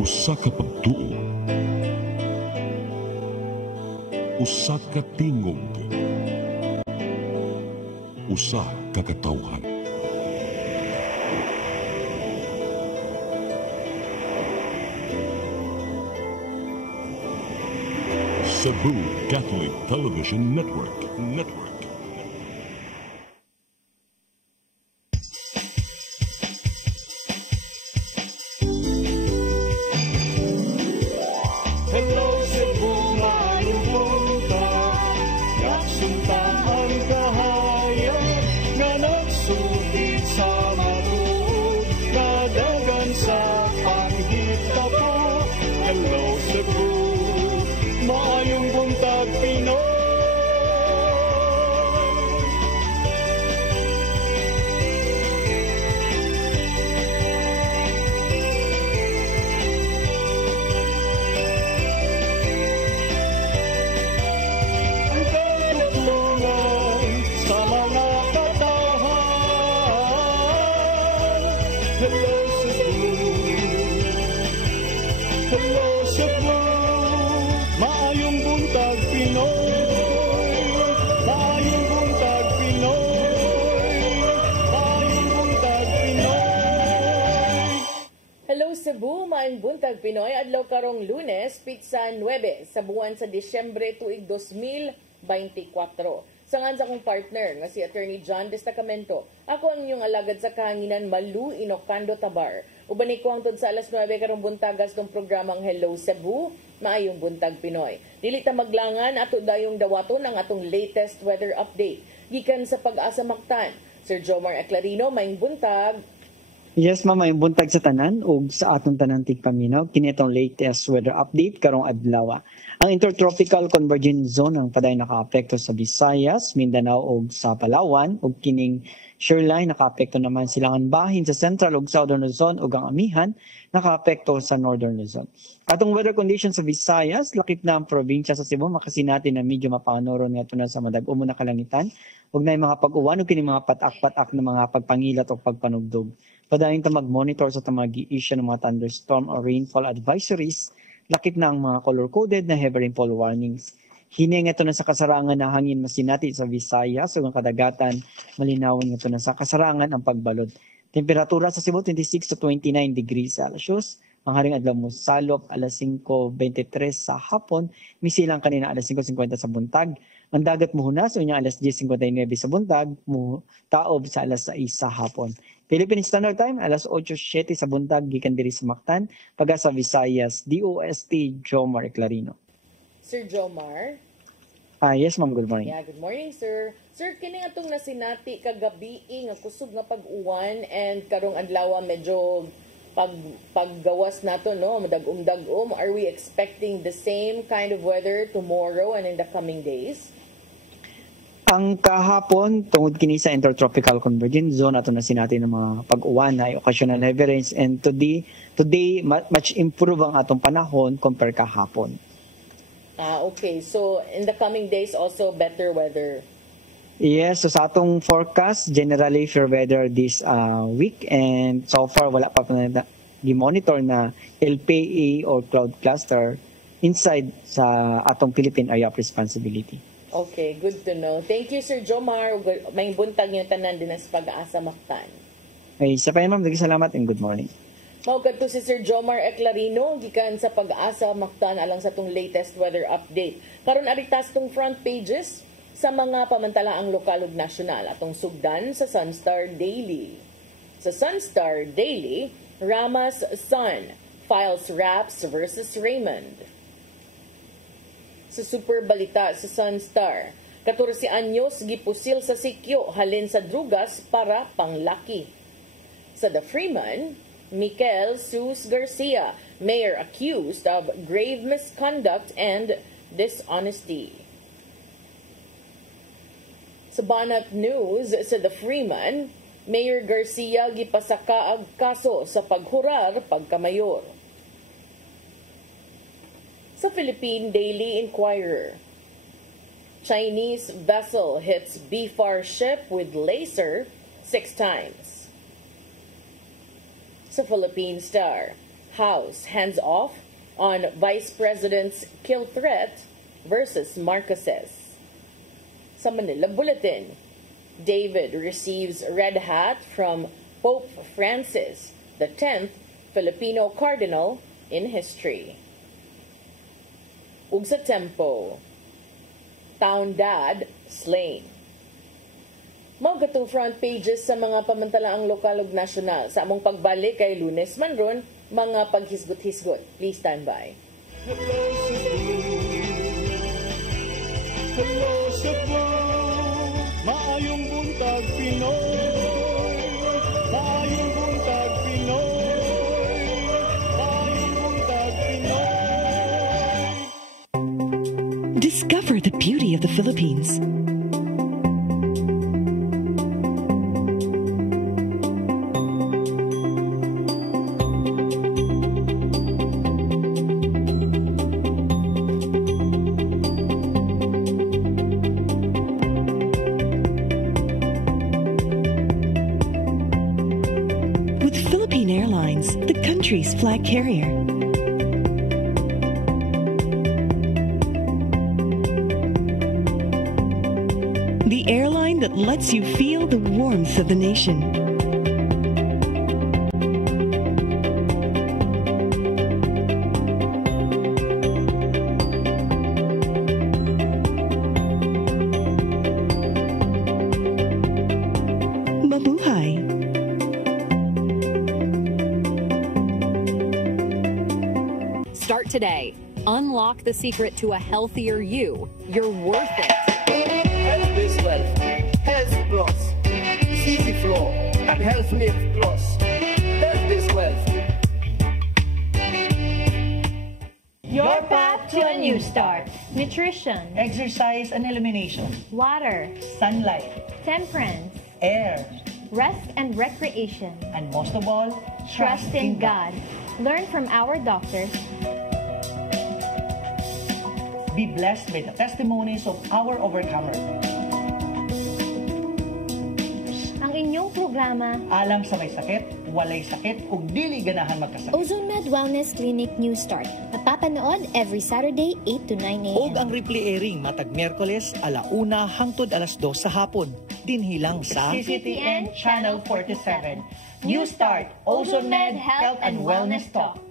Usa ka pagtuo, usa ka tingog, usa ka katawhan. Cebu Catholic Television Network. Hello Cebu, maayong buntag, yaksunta ang kahayag nga nagsugid sa matuod, nadagan sa paghitabo. Hello Cebu, maayong buntag Pinoy. Ang katutulungan sa mga katawhan. Hello Cebu, hello Cebu, maayong buntag Pinoy, maayong buntag Pinoy, maayong buntag Pinoy. Hello Cebu, maayong buntag Pinoy, adlaw karong Lunes, Pitsa 9 sa buwan sa Disyembre tuig 2024. Sangan sa akong partner nga si Attorney John Destacamento. Ako ang inyong alagad sa kahanginan Malu Inocando Tabar. Uban ko hangtod sa alas 9 karong buntagas ng programang Hello Cebu, maayong buntag Pinoy. Dili ta maglangan ato dayong dawaton ang atong latest weather update. Gikan sa Pag-asa Mactan, Sir Jomar Eclarino, maayong buntag. Yes, ma'am, may buntag sa tanan ug sa atong tanan tigpaminaw kini itong latest weather update karong adlaw. Ang intertropical convergence zone ang paday nakaapekto sa Visayas, Mindanao ug sa Palawan ug kining shoreline nakaapekto naman silangan bahin sa Central ug Southern Luzon ug ang amihan nakaapekto sa Northern Luzon. Atong weather conditions sa Visayas, lakip na ang probinsya sa Cebu, makasinatin na medyo mapanoron nga na sa madag-umo na kalangitan ug na mga pag-uwan ug kini mga patak-patak na mga pagpangilat o pagpanugdog. Padayon ta mag-monitor sa mag-i-issue ng mga thunderstorm or rainfall advisories, lakip na ang mga color-coded na heavy rainfall warnings. Hining ito na sa kasarangan na hangin masinati sa Visayas ug ang kadagatan malinawon ito na sa kasarangan ang pagbalod. Temperatura sa Cebu 26 to 29 degrees Celsius. Ang haring adlaw mo salop alas 5:23 sa hapon, misilang kanina alas 5:50 sa buntag. Ang dagat muhunas unya alas 10:59 sa buntag, taob sa alas 6 sa hapon. Philippine Standard Time alas 8:07 sa buntag gikan diri sa Mactan, Pag-asa Visayas, DOST Jomar Eclarino. Sir Jomar. Yes, ma'am, good morning. Yeah, good morning, sir. Sir, kini atong nasinati kagabi nga kusog nga pag-uwan and karong adlaw medyo paggawas nato no, madag-um. Are we expecting the same kind of weather tomorrow and in the coming days? Ang kahapon, tungod kini sa intertropical convergence zone, ato na sinatin ng mga pag-uwan na occasional heavy rains, and today much improve ang atong panahon compare kahapon. Okay. So, in the coming days, also better weather. Yes, so sa atong forecast, generally fair weather this week, and so far wala pa gi-monitor na LPA or cloud cluster inside sa atong Philippine Area of Responsibility. Okay, good to know. Thank you, Sir Jomar. May buntag yung tanan din sa Pag-asa Mactan. Okay, sa pa ma'am, salamat and good morning. Maugad to si Sir Jomar Eclarino, gikan sa Pag-asa Mactan alang sa tong latest weather update. Karon aritas tong front pages sa mga pamantalaang lokal ug nasyonal atong sugdan sa Sunstar Daily. Sa Sunstar Daily, Rama's son files raps versus Raymond. Sa Super Balita sa Sunstar, 14 anyos gipusil sa sikyo halin sa drugas para panglaki. Sa The Freeman, Mikel Sus Garcia, mayor accused of grave misconduct and dishonesty. Sa Banat News sa The Freeman, Mayor Garcia gipasaka og kaso sa paghurar pagkamayor. Sa Philippine Daily Inquirer, Chinese vessel hits BFAR ship with laser 6 times. Sa Philippine Star, House hands off on Vice President's kill threat versus Marcos's. Sa Manila Bulletin, David receives red hat from Pope Francis, the 10th Filipino cardinal in history. Ug sa Tempo, Town Dad slain. Mao gatong front pages sa mga pamantalaang lokal ug nasyonal. Sa among pagbalik kay Lunes man ron, mga paghisgot-hisgot. Please stand by. Hello Cebu, maayong buntag Pinoy, maayong buntag Pinoy, maayong buntag Pinoy. Discover the beauty of the Philippines. With Philippine Airlines, the country's flag carrier. The airline that lets you feel the warmth of the nation. Mabuhay! Start today. Unlock the secret to a healthier you. You're worth it. Health Base Wealth, Health Plus, Easy Flow, and Health Lift Plus. Health Base Wealth. Your path to a new start. Nutrition, Exercise and elimination, water, sunlight, temperance, air, rest and recreation. and most of all, Trust in God. Learn from our doctors. Be blessed by the testimonies of our overcomers. Ang inyong programa, Alam sa may sakit, walay sakit, ug dili ganahan magkasakit. Ozone Med Wellness Clinic New Start. Napapanood every Saturday 8 to 9 a.m. Og ang replay airing matag Miyerkules 1:00 hangtod 2:00 sa hapon. Dinhilang sa CCTN Channel 47. New Start, Ozone Med Health and Wellness Talk.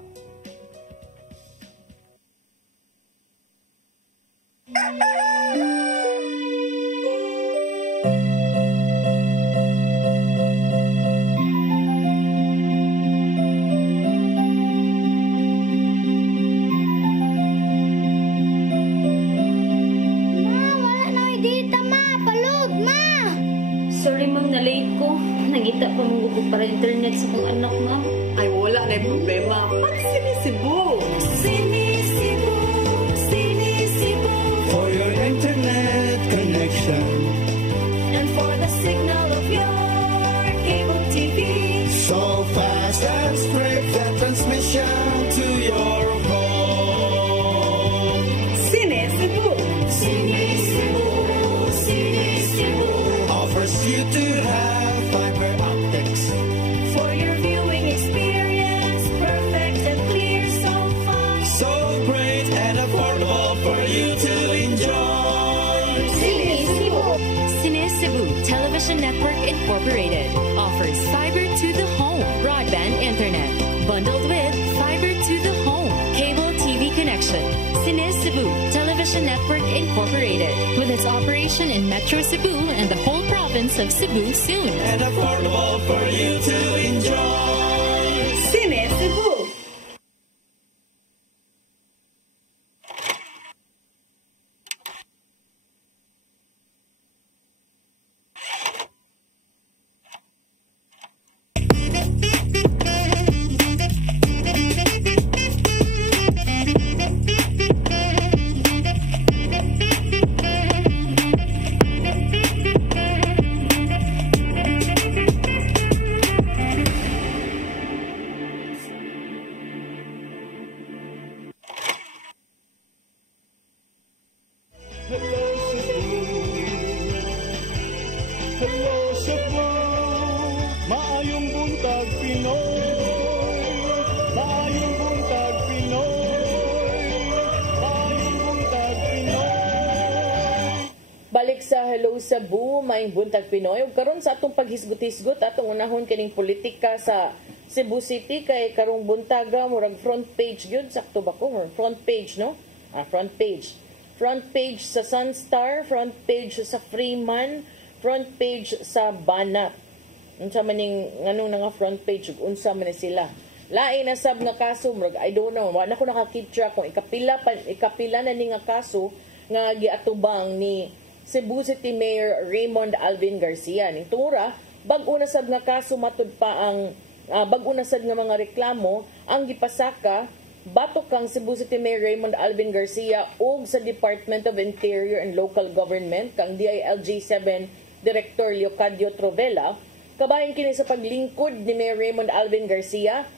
Sorry ma'am, na-late ko. Nangita pa mong gusto para internet sa kong anak ma'am. Ay, wala na yung problema. Pati sinisibo. Sinisibo, sinisibo. For your internet connection. And for the signal of your cable TV. So fast and straight that transmission to your home. Sinisibo. Sinisibo, sinisibo. Offers you to have fiber optics. For your viewing experience, perfect and clear so far. So great and affordable for you to enjoy. Cine Cebu Television Network Incorporated offers fiber to the home broadband internet bundled with fiber to the home cable TV connection. Cine Cebu Television Network Incorporated with its operation in Metro Cebu and the whole province of Cebu soon. And affordable for you to enjoy. Sinisibo. hello Cebu, maing buntag Pinoy. Ug karon sa atong paghisgot-hisgot atong unahon kining politika sa Cebu City kay karong buntaga murag front page gyud sakto ba ko? Front page no? Front page. Front page sa Sunstar, front page sa Freeman, front page sa Banat. Unsa man ning nganong nga front page ug unsa man sila. Lain na sab nga kaso murag I don't know, wala ko naka-keep track kung ikapila na ni nga kaso nga giatubang ni Cebu City Mayor Raymond Alvin Garcia. Ning tura, bag-o na sad nga kaso matud pa ang bag-o na sad nga mga reklamo ang gipasaka batok kang Cebu City Mayor Raymond Alvin Garcia ug sa Department of Interior and Local Government kang DILG-7 Director Leocadio Trovela. Kabahin kini sa paglingkod ni Mayor Raymond Alvin Garcia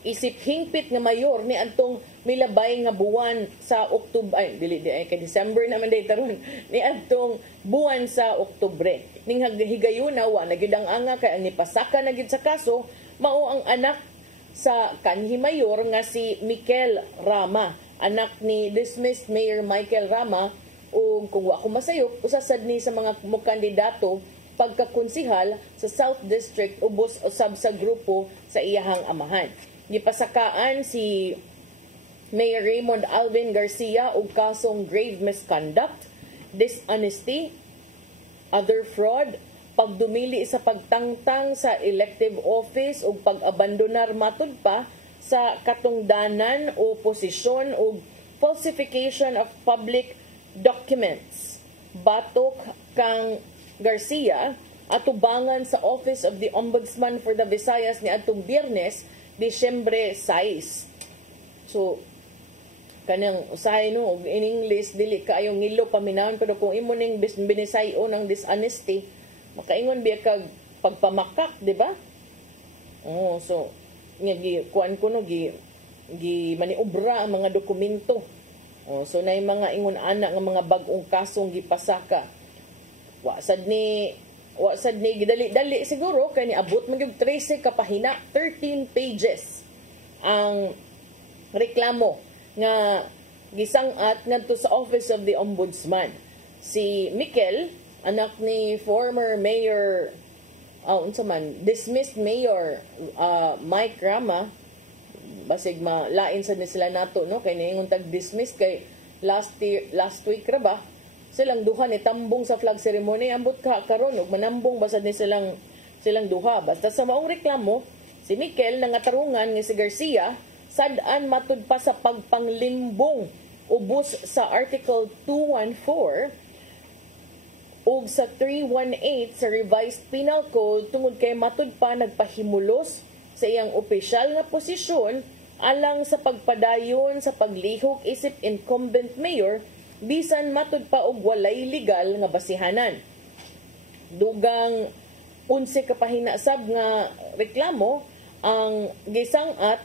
isip hingpit nga mayor ni antong milabay nga buwan sa Oktubre kay December naman day taron ni antong buwan sa Oktubre ning higayuna wa na gyud ang anga kay ang nipasaka na gyud sa kaso mao ang anak sa kanhi mayor nga si Mikel Rama, anak ni dismissed Mayor Michael Rama ug kung wa ko masayop usasad ni sa mga kandidato pagkakonsihal sa South District ubos usab sa grupo sa iyahang amahan. Gipasakaan si Mayor Raymond Alvin Garcia og kasong grave misconduct, dishonesty, other fraud, pagdumili sa pagtangtang sa elective office ug pag-abandonar matud pa sa katungdanan o posisyon ug falsification of public documents. Batok kang Garcia atubangan sa Office of the Ombudsman for the Visayas ni atong Biyernes, Disyembre 6. So kanang usahay no in English dili kaayo ngilo paminawon pero kung imo ning binisayo ng dishonesty makaingon biya kag pagpamakak, di ba? So gi kuan kuno gi maniobra ang mga dokumento. So nay mga ingon ana nga mga bag-ong kasong gipasaka. Wa sad ni gidali-dali siguro kay niabot man gyud 13 ka pahina, 13 pages ang reklamo nga gisangat ngadto sa Office of the Ombudsman. Si Mikel, anak ni former mayor dismissed mayor Mike Rama, basig malain sa ni sila nato no kay niingon tag dismiss kay last week ra ba silang duha ni tambong sa flag ceremony ambot ka karon ug manambong basad ni silang duha. Basta sa maong reklamo si Mikel nangatarungan nga si Garcia sad-an matud pa sa pagpanglimbong ubos sa Article 214 ug sa 318 sa Revised Penal Code tungod kay matud pa nagpahimulos sa iyang opisyal nga posisyon alang sa pagpadayon sa paglihok isip incumbent mayor bisan matud pa og walay legal nga basihanan. Dugang 11 ka pahina sab nga reklamo ang gisangat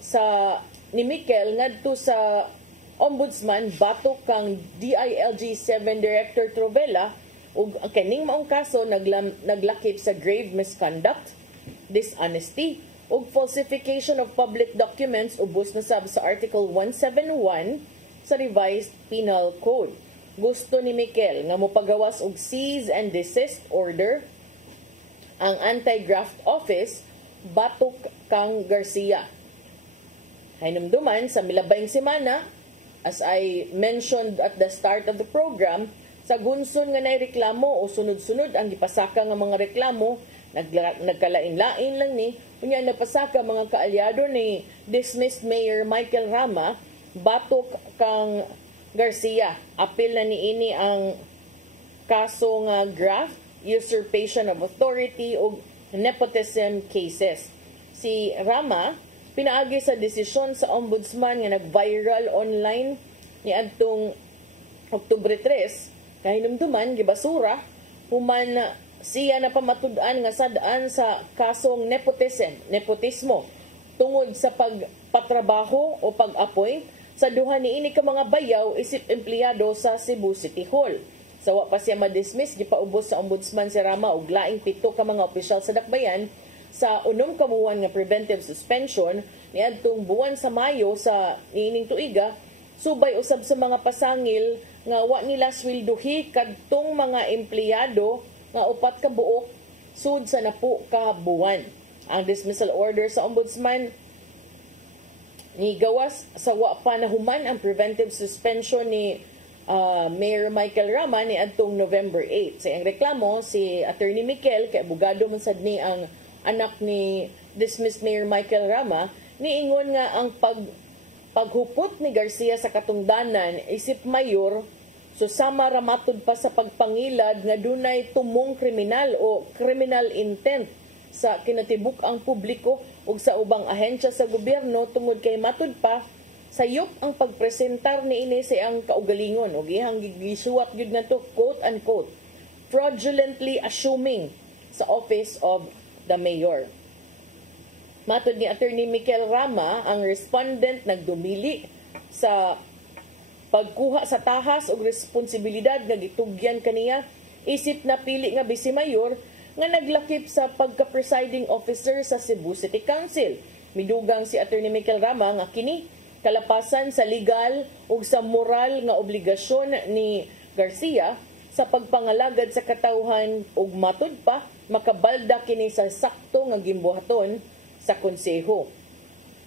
sa ni Mikel ngadto sa Ombudsman batok kang DILG-7 Director Trovela ug kaning maong kaso naglakip sa grave misconduct, dishonesty ug falsification of public documents ubos na sab sa Article 171 sa Revised Penal Code. Gusto ni Mikel nga mopagawas og cease and desist order ang Anti-Graft Office batok kang Garcia. Hinumduman sa milabayng semana, as I mentioned at the start of the program, sa gunson nga naireklamo o sunod-sunod ang gipasaka nga mga reklamo, nagkalain-lain lang ni, kunya nagpasaka mga kaalyado ni dismissed Mayor Michael Rama, batok kang Garcia. Apil na niini ang kaso nga graft, usurpation of authority o nepotism cases. Si Rama, pinaagi sa desisyon sa Ombudsman nga nag-viral online ni adtong Oktubre 3, kahinumduman gibasura human siya na pamatud-an nga sad-an sa kasong nepotismo tungod sa pagpatrabaho o pag-appoint sa duha niini ka mga bayaw isip empleyado sa Cebu City Hall. Sa wa pa siya ma-dismiss, gipaubos sa Ombudsman si Rama og laing 7 ka mga opisyal sa dakbayan sa 6 ka buwan nga preventive suspension niadtong buwan sa Mayo sa niining tuiga, subay usab sa mga pasangil nga wa nila sweldohi kadtong mga empleyado nga 4 ka buok sud sa 10 ka buwan. Ang dismissal order sa ombudsman ni gawas sa wa pa nahuman ang preventive suspension ni Mayor Michael Rama ni adtong November 8. Sa iyang reklamo, si Attorney Mikel, kay abogado man sad ni ang anak ni dismissed Mayor Michael Rama, niingon nga ang paghupot ni Garcia sa katungdanan isip mayor susama ramatod pa sa pagpangilad nga dunay tumong kriminal o criminal intent sa kinatibuk ang publiko ug sa ubang ahensya sa gobyerno tungod kay matud pa sayop ang pagpresentar ni ini sa ang kaugalingon ug ihang gisuwat gyud nato quote unquote fraudulently assuming sa office of the mayor. Matod ni Attorney Mikel Rama, ang respondent nagdumili sa pagkuha sa tahas ug responsibilidad nga gitugyan kaniya isip na pili nga vice mayor nga naglakip sa pagka-presiding officer sa Cebu City Council. Midugang si Attorney Mikel Rama nga kini kalapasan sa legal ug sa moral nga obligasyon ni Garcia sa pagpangalagad sa katawhan ug matud pa makabalda kini sa sakto nga gimbuhaton sa konseho.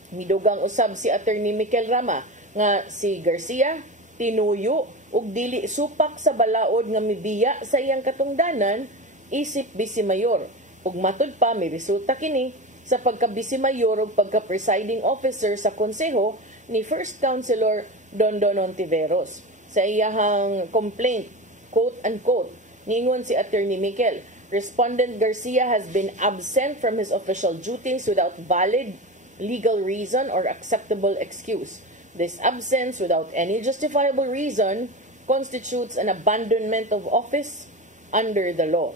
Midugang usab si Attorney Mikel Rama nga si Garcia tinuyo ug dili supak sa balaod nga mibiya sa iyang katungdanan isip vice mayor ug matud pa may resulta kini sa pagka-vice mayor ug pagka-presiding officer sa konseho ni First Councilor Dondon Ontiveros. Sa iyahang complaint, quote-unquote, ningon si Attorney Mikel, Respondent Garcia has been absent from his official duties without valid legal reason or acceptable excuse. This absence without any justifiable reason constitutes an abandonment of office under the law.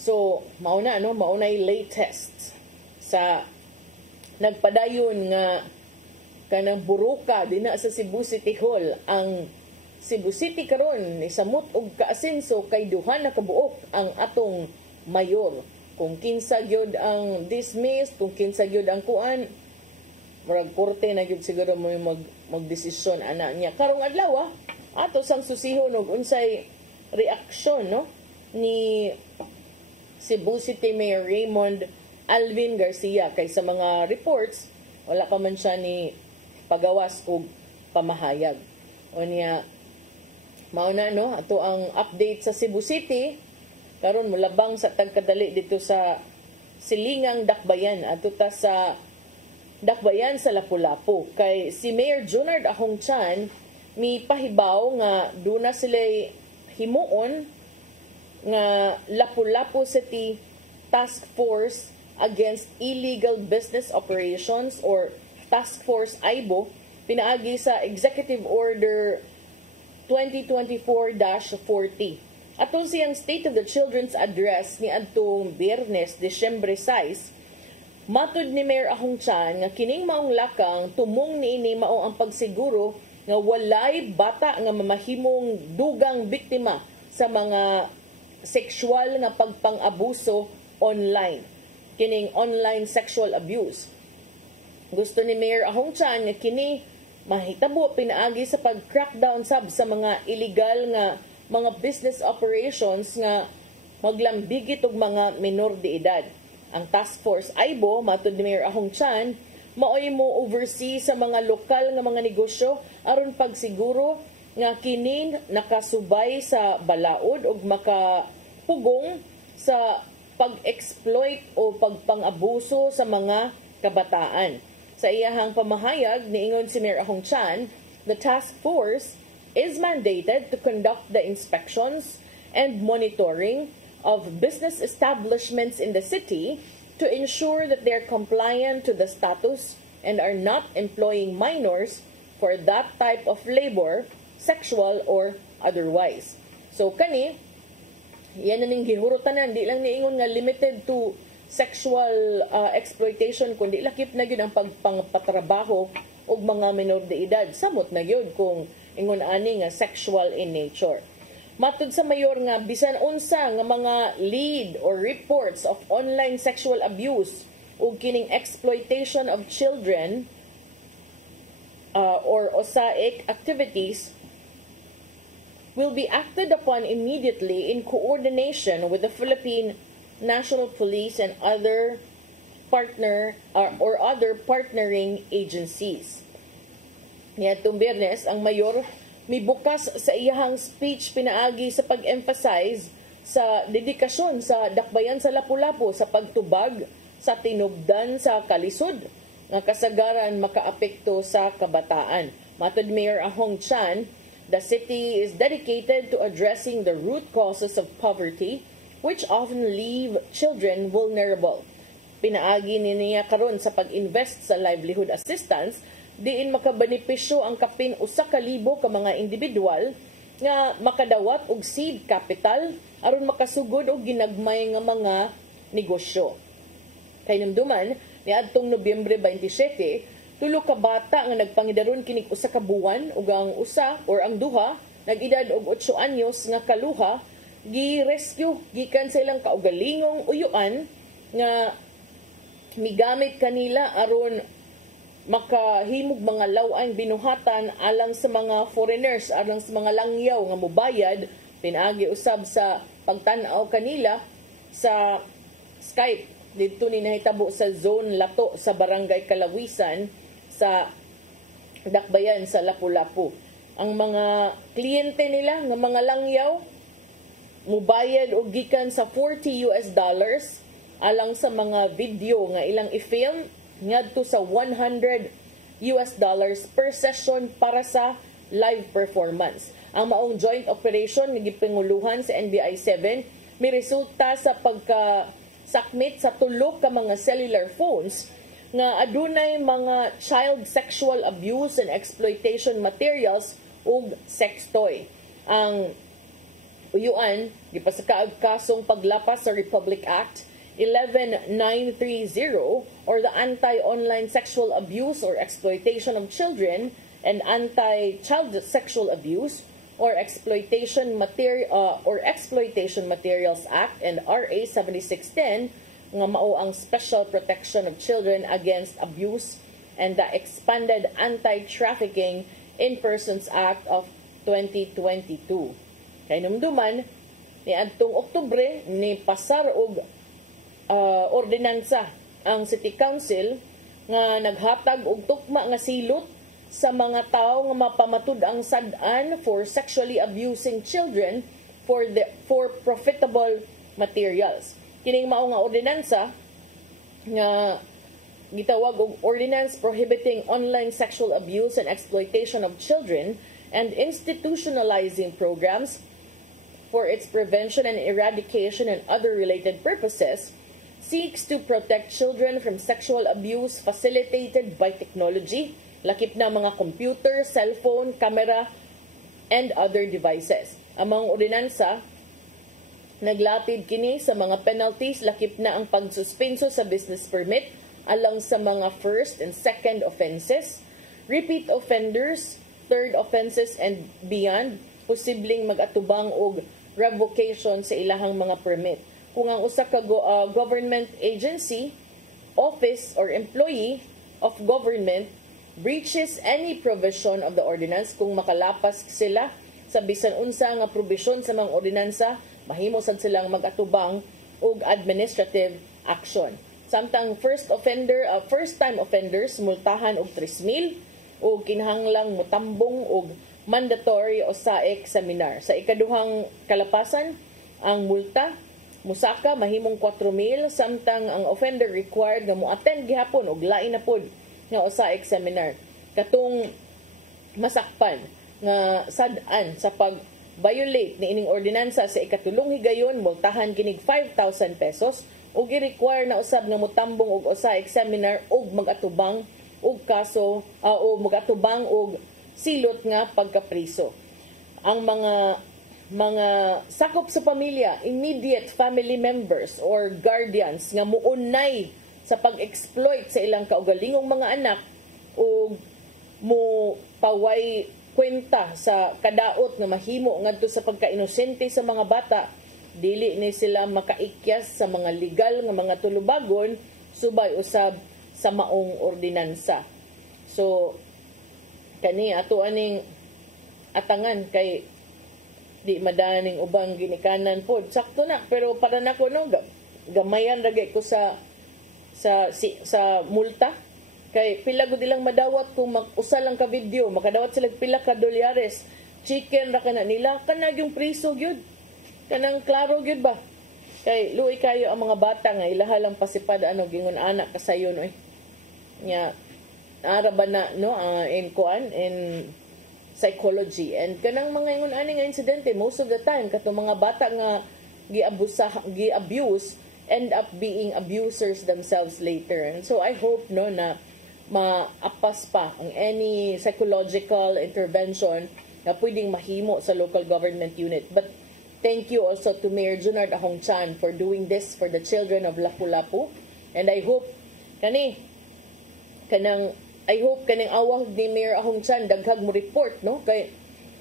So, maunay latest sa nagpadayon nga kanang buruka dinha sa Cebu City Hall. Ang Cebu City karon ni samot og kaasenso kay duha na kabuok ang atong mayor. Kung kinsa gyud ang dismissed, kung kinsa gyud ang kuan, murag korte na gyud siguro mo magdesisyon ana niya. Karong adlaw ato sang susihon og unsay reaksyon no ni Cebu City Mayor Raymond Alvin Garcia kay sa mga reports wala pa man siya ni pagawas og pamahayag. O niya mauna no ato ang update sa Cebu City karon mulabang sa tagkadali dito sa Silingang Dakbayan adto ta sa Dakbayan sa Lapu-Lapu kay si Mayor Junard Ahongchan mi pahibaw nga duna sila himuon nga Lapu-Lapu City Task Force Against Illegal Business Operations or Task Force AIBO pinaagi sa Executive Order 2024-40. Atong siyang State of the Children's Address ni adtong Biyernes, Disyembre 6, matud ni Mayor Ahongchan nga kining maong lakang tumong niini mao ang pagsiguro nga walay bata nga mamahimong dugang biktima sa mga sexual nga pagpang-abuso online. Kining online sexual abuse. Gusto ni Mayor Ahongchan nga kini mahitabo pinaagi sa pag-crackdown sab sa mga illegal nga mga business operations nga maglambigit og mga minor de edad. Ang Task Force AIBO, matud ni Mayor Ahongchan, maoy mo oversee sa mga lokal nga mga negosyo aron pagsiguro nga kini nakasubay sa balaod ug makapugong sa pag-exploit o pagpang-abuso sa mga kabataan. Sa iyahang pamahayag, niingon si Mayor Ahongchan, the task force is mandated to conduct the inspections and monitoring of business establishments in the city to ensure that they are compliant to the status and are not employing minors for that type of labor, sexual or otherwise. So kani, yan na ning gihurutanan, di lang niingon nga limited to sexual exploitation, kundi lakip na yun ang pagpatrabaho og mga minor de edad. Samot na yun kung ingon ani nga sexual in nature. Matud sa mayor nga bisan unsa nga mga lead or reports of online sexual abuse ug kining exploitation of children or OSAIC activities will be acted upon immediately in coordination with the Philippine National Police and other or other partnering agencies. Nitong Biyernes, ang mayor mibukas sa iyahang speech pinaagi sa pag-emphasize sa dedikasyon sa dakbayan sa Lapu-Lapu sa pagtubag sa tinubdan sa kalisod nga kasagaran makaapekto sa kabataan. Matod Mayor Ahong Chan, the city is dedicated to addressing the root causes of poverty which often leave children vulnerable. Pinaagi niya karon sa pag-invest sa livelihood assistance diin makabenepisyo ang kapin 1,000 ka mga individual nga makadawat og seed capital aron makasugod og ginagmay nga mga negosyo. Kay namduman niadtong Nobyembre 27, 3 ka bata nga nagpangidaron kinig 1 ka buwan ug ang duha nag-edad og 8 anyos nga kaluha gi-rescue gikan sa ilang kaugalingong uyuan nga migamit kanila aron makahimog mga lawaang binuhatan alang sa mga foreigners, alang sa mga langyaw nga mobayad. Pinaagi usab sa pagtan-aw kanila sa Skype dito ni nahitabo sa Zone Lato sa Barangay Kalawisan sa dakbayan sa Lapu-Lapu. Ang mga kliyente nila nga mga langyaw mobayad og gikan sa $40 alang sa mga video nga ilang i-film ngadto sa $100 per session para sa live performance. Ang maong joint operation nga gipanguluhan sa NBI-7 may resulta sa pagkasakmit sa 3 ka mga cellular phones nga adunay mga child sexual abuse and exploitation materials ug sex toy. Ang uyuan gipasakaag kasong paglapas sa Republic Act 11930 or the Anti-Online Sexual Abuse or Exploitation of Children and Anti-Child Sexual Abuse or Exploitation Materials Act and RA 7610 nga mao ang Special Protection of Children Against Abuse and the Expanded Anti-Trafficking in Persons Act of 2022. Kay numduman ni adtong Oktubre ni pasar og ordinansa ang City Council nga naghatag og tukma nga silot sa mga tao nga mapamatud ang sad-an for sexually abusing children for profitable materials. Kining mao nga ordinansa nga gitawag og Ordinance Prohibiting Online Sexual Abuse and Exploitation of Children and Institutionalizing Programs for its prevention and eradication and other related purposes seeks to protect children from sexual abuse facilitated by technology, lakip na mga computer, cellphone, camera, and other devices. Among ordinansa, naglatid kini sa mga penalties, lakip na ang pagsuspenso sa business permit alang sa mga first and second offenses, repeat offenders, third offenses, and beyond, posibleng mag-atubang og revocation sa ilahang mga permit. Kung ang usa ka government agency, office, or employee of government breaches any provision of the ordinance, kung makalapas sila sa bisan unsa nga provision sa mga ordinansa, mahimo sad silang mag-atubang og administrative action. Samtang first time offenders multahan og 3,000 o kinahanglang mutambong og mandatory o SAEC seminar. Sa ikaduhang kalapasan, ang multa musaka mahimong 4,000 samtang ang offender required nga mo-attend gihapon og lain na pod nga OSAIC seminar. Katong masakpan nga sad-an sa pag-violate ni ining ordinansa sa ikatulong higayon, multahan kinig 5,000 pesos ug i-require na usab nga motambong og OSAIC seminar ug mag-atubang og kaso o mag-atubang og silot nga pagkapriso. Ang mga sakop sa pamilya, immediate family members or guardians nga muunay sa pag-exploit sa ilang kaugalingong mga anak o mo paway kwenta sa kadaot nga mahimo ngadto sa pagka-inosente sa mga bata, dili ni sila makaikyas sa mga legal nga mga tulubagon subay usab sa maong ordinansa. So kani ato aning atangan kay di madaning ubang ginikanan po. Sakto na, pero para nako no, gamayan ragay ko sa multa. Kay pila gud ilang madawat kung mag-usa lang ka video, makadawat sila pila ka dolyares. Chicken ra kana nila, kanag yung priso gyud. Kanang klaro gyud ba? Kay luoy kayo ang mga bata nga ilaha lang pasipad gingon anak kasayon oy. Nya ara ba na no in psychology and kanang mga ingon ani nga insidente most of the time kato mga bata nga gi-abuse end up being abusers themselves later. And so I hope no na maapas pa ang any psychological intervention na pwedeng mahimo sa local government unit. But thank you also to Mayor Junard Ahong-Chan for doing this for the children of Lapu-Lapu. And I hope kanang awah ni Mayor Ahong-Chan daghag mo report no kay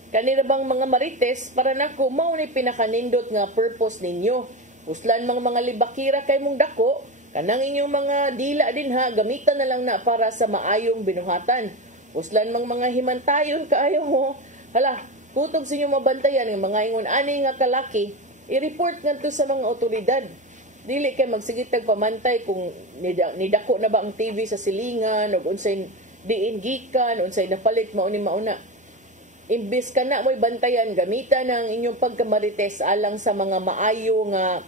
kanira bang mga marites para nako mao ni pinakanindot nga purpose ninyo. Uslan mga libakira kay mong dako, kanang inyong mga dila din ha, gamitan na lang na para sa maayong binuhatan. Uslan mga himantayon kaayo mo. Hala, putog sa inyong mabantayan ng mga ingon ani nga kalaki, i-report ngadto sa mga otoridad. Dili kay magsigitag pamantay kung nidako na ba ang TV sa silingan o unsay diin gikan, unsay napalit mao ni mauna. Imbis ka na mo'y bantayan, gamitan ng inyong pagkamarites alang sa mga maayo nga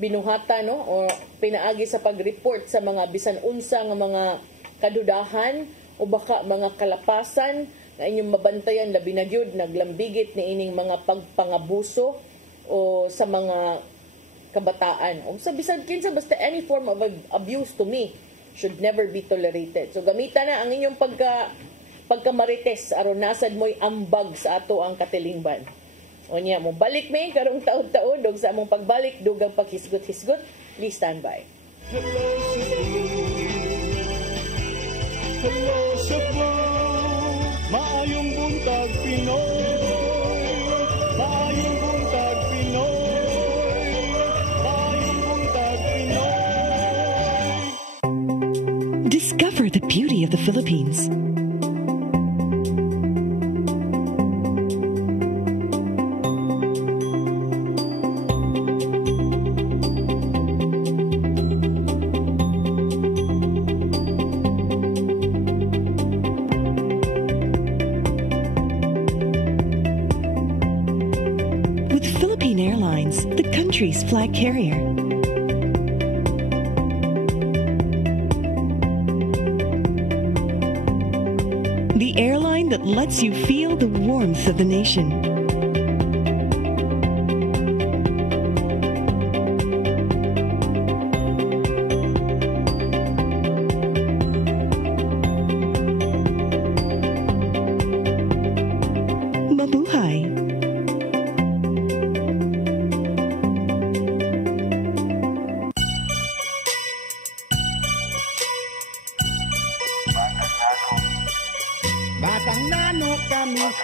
binuhatan no o pinaagi sa pag-report sa mga bisan unsa nga mga kadudahan o baka mga kalapasan nga inyong mabantayan labi na gyud naglambigit ni ining mga pagpangabuso o sa mga kabataan. O sa bisan kinsa basta any form of abuse to me should never be tolerated. So gamitan na ang inyong pagkamarites aron nasad mo'y ambag sa ato ang katilingban. O niya mo balik may karong taon-taon dog sa among pagbalik dugang paghisgot-hisgot. Please stand by. Hello Cebu, maayong buntag Pinoy. Maayong buntag Pinoy. Maayong buntag Pinoy. Discover the beauty of the Philippines. Country's flag carrier. The airline that lets you feel the warmth of the nation.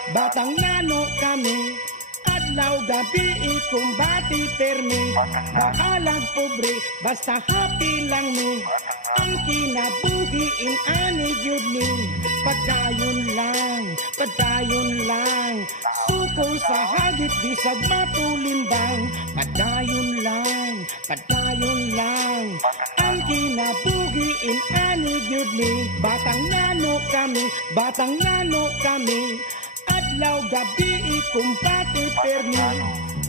Batang nano kami, adlaw gabi ikumbati permi. Bakalag pobre, basta happy lang mi. Ang kinabuhiin ani gyud ni. Padayon lang. Suko sa hagit bisag matulimbang. Padayon lang. Ang kinabuhiin ani gyud ni. Batang nano kami. Adlaw gabi ikumpati permi.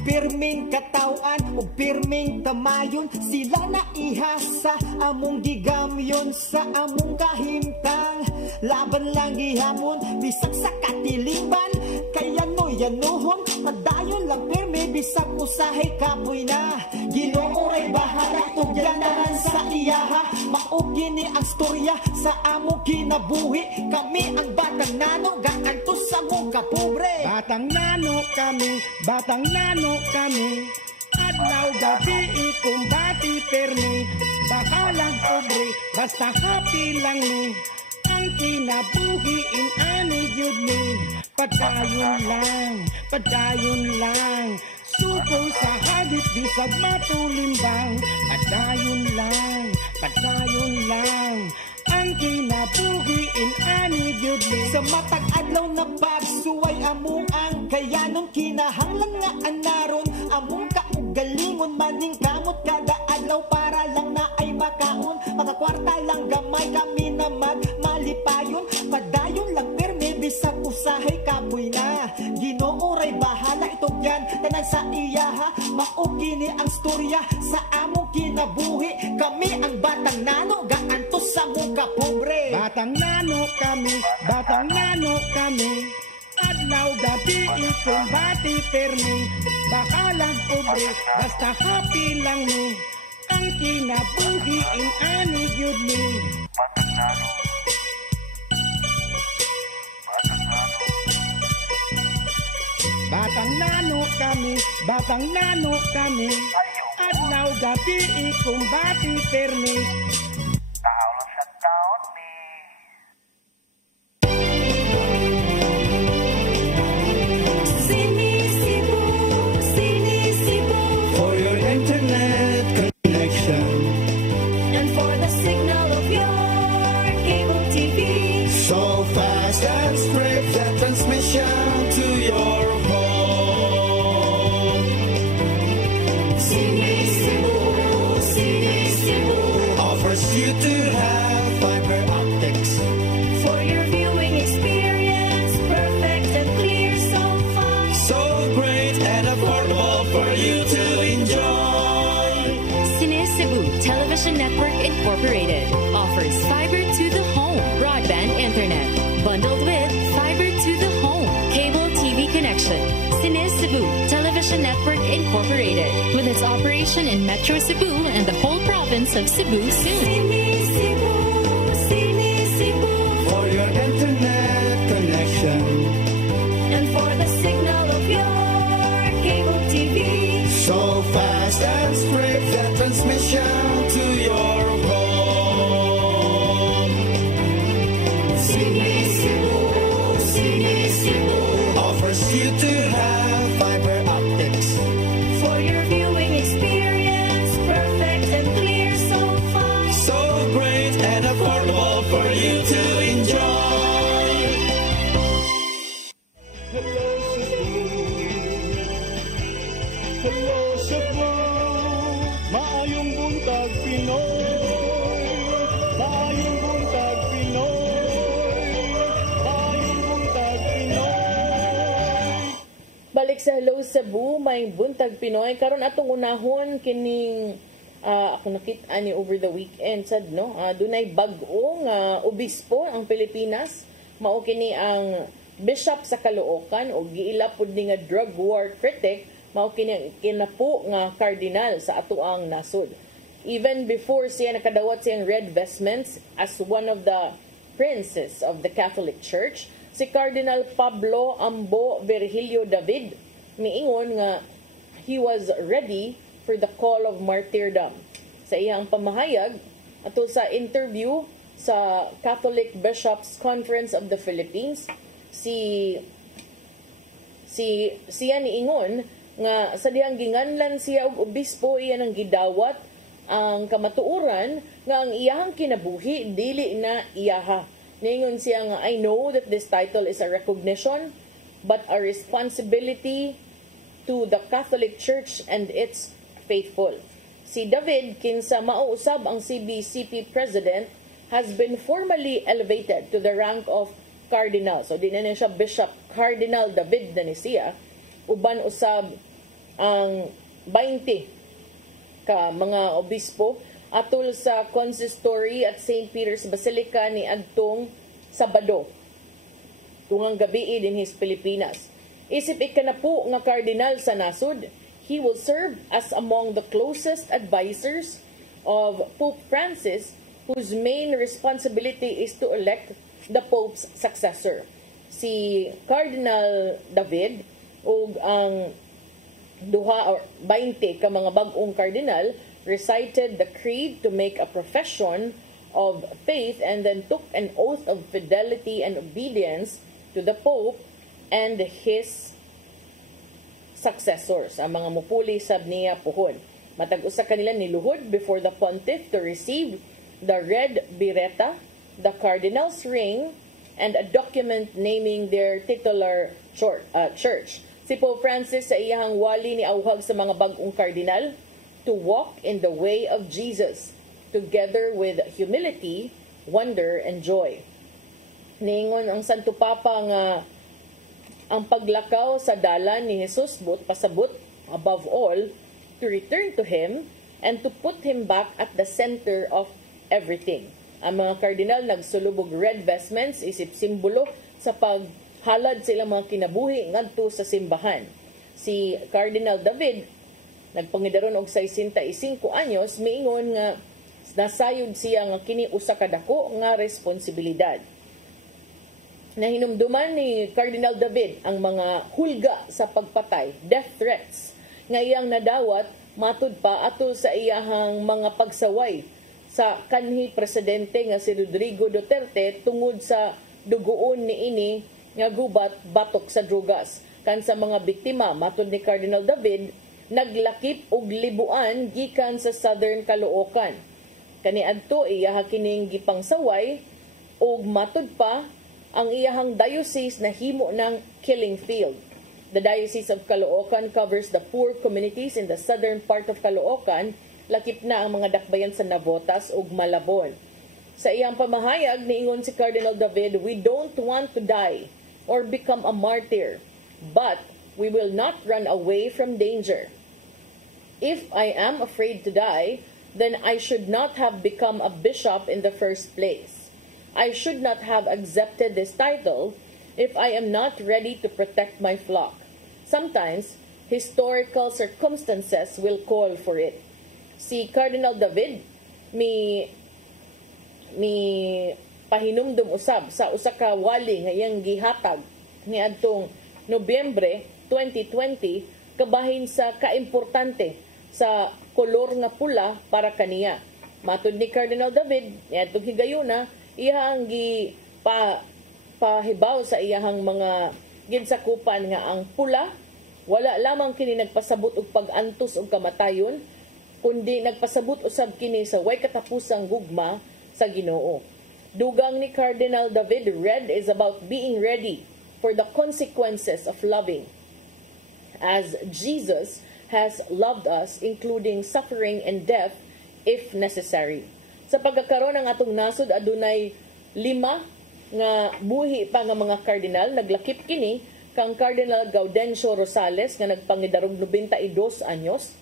Pirming katawan o pirming tamayon, sila na ihasa among gigamyon sa among kahimtang. Laban lang gihamon bisag sa katilingban, kaya no yanuhon padayon lang pirmi bisag usahay kapoy na. Ginoo ay bahala tugyanan sa iyaha, maugi ni ang storya sa among kinabuhi. Kami ang batang nano gakantos sa among kapobre. Batang nano kami, adlaw gabi ikumbati permi. Bakalang pobre, basta happy lang ni. Ang kinabuhiin ani gyud ni. Padayon lang. Suko sa hagit bisag matulimbang. Padayon lang. Ang kinabuhiin ani gyud ni. Sa matag adlaw na pagsuway among ang kaya nung kinahanglan nga anaron among kaugalingon maning kamot kada adlaw para lang na ay makaon makakwarta lang gamay kami na magmalipayon padayon lang perme bisag usahay kapoy na Ginoo ray bahala itugyan tanan sa iyaha mao kini ang storya sa among kinabuhi kami ang batang nano gaantos sa muka pobre batang nano kami adlaw gabi ikumbati permi bakalag pobre basta happy lang mi ang kinabuhi in ani gyud mi batang nano kami adlaw gabi ikumbati permi Network Incorporated offers fiber to the home broadband internet bundled with fiber to the home cable TV connection. Cine Cebu Television Network Incorporated with its operation in Metro Cebu and the whole province of Cebu soon. Cine Cebu for your internet connection and for the signal of your cable TV. So fast and straight that transmission to your home. Cine Cebu offers you to have fiber optics for your viewing experience, perfect and clear so far. So great and affordable for you to enjoy. Hello Cebu, maayong buntag Pinoy, maayong buntag Pinoy, maayong buntag Pinoy. Balik sa Hello Cebu, may buntag Pinoy. Karon atong unahon kining ako nakita ni over the weekend sad no. Dunay bag-ong obispo ang Pilipinas. Mao kini ang bishop sa Caloocan o giila pud ni nga drug war critic. Mao kini kinapo nga cardinal sa atoang nasod. Even before siya nakadawat siyang red vestments as one of the princes of the Catholic Church, si Cardinal Pablo Ambo Virgilio David miingon nga he was ready for the call of martyrdom. Sa iyang pamahayag ato sa interview sa Catholic Bishops Conference of the Philippines, siya niingon nga sa dihang ginganlan siya og obispo iyan ang gidawat ang kamatuoran nga ang iyahang kinabuhi dili na iyaha. Ningon siya nga, I know that this title is a recognition but a responsibility to the Catholic Church and its faithful. Si David kinsa mauusab ang CBCP president has been formally elevated to the rank of cardinal. So di na siya Bishop Cardinal David na ni siya. Uban usab ang 20 ka mga obispo atol sa consistory at St. Peter's Basilica ni adtong Sabado tungang gabi din his Pilipinas. Isip ikanapo nga cardinal sa nasod, he will serve as among the closest advisors of Pope Francis, whose main responsibility is to elect the Pope's successor. Si Cardinal David ug ang duha or 20 ka mga bag-ong cardinal recited the creed to make a profession of faith and then took an oath of fidelity and obedience to the Pope and his successors, ang mga mupuli sab niya puhon. Matag usa kanila niluhod before the pontiff to receive the red bireta, the cardinal's ring, and a document naming their titular church. Si Pope Francis sa iyahang wali ni auhag sa mga bag-ong kardinal to walk in the way of Jesus, together with humility, wonder, and joy. Niingon ang Santo Papa nga ang paglakaw sa dalan ni Jesus but pasabot above all to return to Him and to put Him back at the center of everything. Ang mga kardinal nagsulubog red vestments isip simbolo sa paghalad sa ilang mga kinabuhi ngadto sa simbahan. Si Cardinal David nagpangidaron og 65 anyos, miingon nga nasayod siya nga kini usa ka dako nga responsibilidad. Nahinumduman ni Cardinal David ang mga hulga sa pagpatay, death threats, nga iyang nadawat matud pa ato sa iyahang mga pagsaway sa kanhi presidente nga si Rodrigo Duterte tungod sa dugoon niini nga gubat batok sa drugas. Kan sa mga biktima, matud ni Cardinal David, naglakip og libuan gikan sa Southern Caloocan. Kaniadto iyaha kining gipangsaway og matud pa ang iyahang diocese na himo ng killing field. The Diocese of Caloocan covers the poor communities in the southern part of Caloocan, lakip na ang mga dakbayan sa Navotas ug Malabon. Sa iyang pamahayag, niingon si Cardinal David, "We don't want to die or become a martyr, but we will not run away from danger. If I am afraid to die, then I should not have become a bishop in the first place. I should not have accepted this title if I am not ready to protect my flock. Sometimes, historical circumstances will call for it." Si Cardinal David mi pahinumdum usab sa usa ka wali nga iyang gihatag niadtong Nobyembre 2020 kabahin sa kaimportante sa kolor nga pula para kaniya. Matud ni Cardinal David, niadtong higayuna, iyang pahibaw sa iyahang mga ginsakupan nga ang pula wala lamang kini nagpasabot og pag-antos og kamatayon, kundi nagpasabot usab kini sa way katapusang gugma sa Ginoo. Dugang ni Cardinal David, red is about being ready for the consequences of loving, as Jesus has loved us, including suffering and death if necessary. Sa pagkakaroon ng atong nasod, adunay 5 nga buhi pa nga mga kardinal. Naglakip kini kang Cardinal Gaudencio Rosales nga nagpangidarog 92 anyos,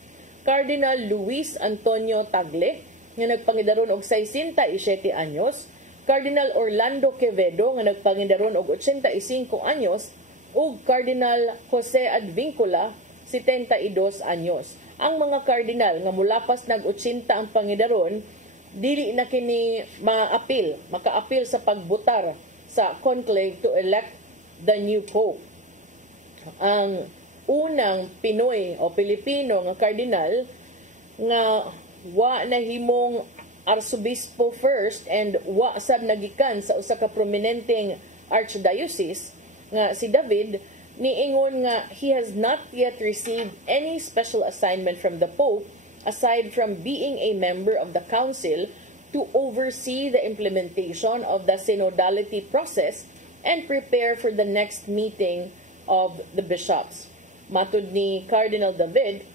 Cardinal Luis Antonio Tagle nga nagpangidaron og 67 anyos, Cardinal Orlando Quevedo nga nagpangidaron og 85 anyos, ug Cardinal Jose Advincula 72 anyos. Ang mga kardinal nga mulapas nag-80 ang pangidaron, dili na kini maka-apil sa pagbutar sa conclave to elect the new pope. Ang unang Pinoy o Pilipino nga kardinal nga wa nahimong arsobispo first and wa sab nagikan sa usa ka prominenteng archdiocese nga si David, niingon nga he has not yet received any special assignment from the Pope aside from being a member of the council to oversee the implementation of the synodality process and prepare for the next meeting of the bishops. Matud ni Cardinal David,